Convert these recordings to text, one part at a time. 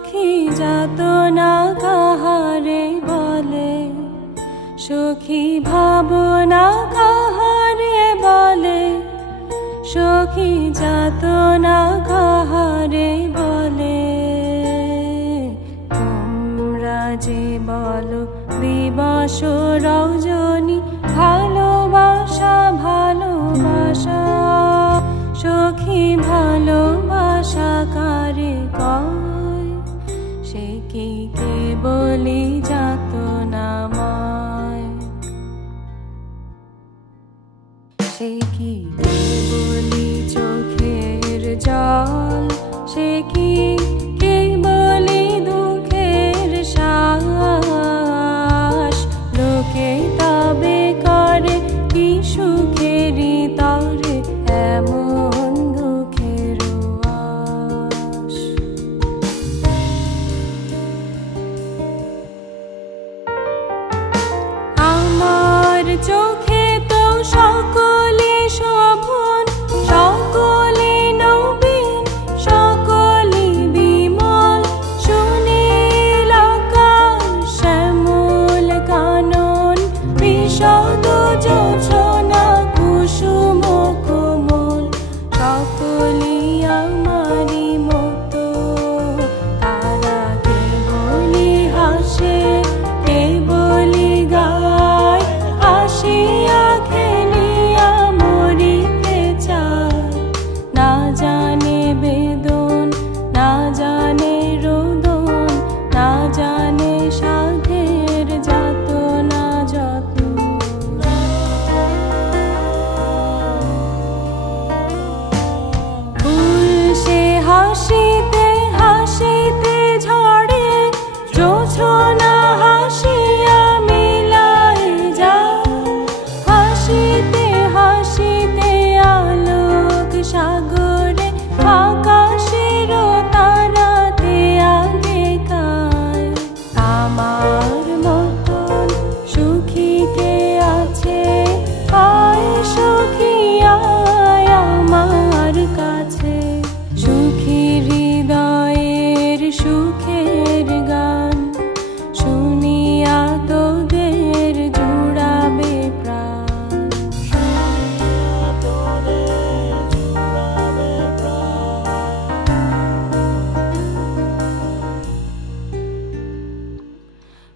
সখী যাতনা কাহারে বলে, সখী ভাবনা কাহারে বলে, সখী যাতনা কাহারে বলে। তোমরা যে বলো দিবস রজনী ভালোবাসা ভালোবাসা, সখী ভালোবাসা কারে কয়, সে কি কেবলি যাতনাময়, সে কি কেবলি চোখের জল, সে কি কেবলি দুঃখের শ্বাস। লোকে তবে করে কি সুখেরই তরে এমন দুঃখের আশ। আমার চোখে তো সকলে শোভন, সকলে নবীন, সকলে বিমল, সুনীল আকাশ শ্যামল কানন, বিশদ যোছনা কুসুম কোমল, সকলি আমারি মতো। তারা কেবলি হাসে কেবলি গায়, হাসিয়া খেলিয়া মরিতে চায়। না জানে বেদন, না জানে রোদন, না জানে সাধের যাতনা যত। ফুল সে হাসিতে হাসিতে ঝরে, জোছনা হাসিয়া মিলায় যায়। হাসিতে হাসিতে আলোক সাগরে, আকাশের তারাতে আগে কায়। আমার মতন সুখী কে আছে, আয় সখী আয় আমার কাছে। সুখী হৃদয়ের সুখের গান, শুনিয়া তোদের জুড়াবে প্রাণ।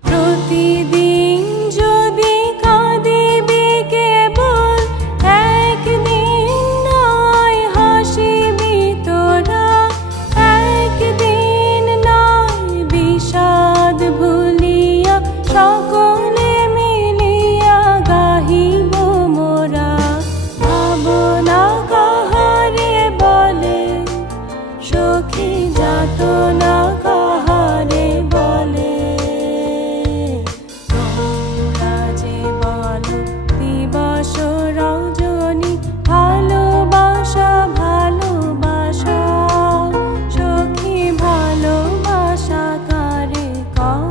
প্রতিদিন যদি কাঁদিবি কেবল, একদিন নয় হাসিবি তোরা। একদিন নয় বিষাদ ভুলিয়া, সকলে মিলিয়া গাহিব মোরা। ভাবনা কাহারে বলে, সখী যাতনা কাহারে বলে। তোমরা যে বলো দিবস রজনী ভালোবাসা ভালোবাসা, সখী ভালোবাসা কারে কয়।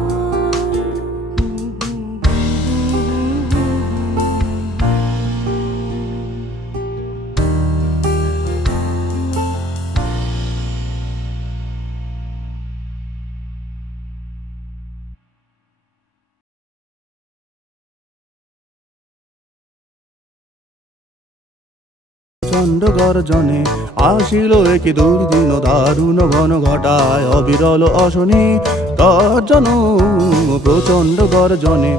প্রচণ্ড গর্জনে আসিল একি দুর্দিন, দারুণ ঘন ঘটায় অবিরল অশনি গর্জন। প্রচণ্ড গর্জনে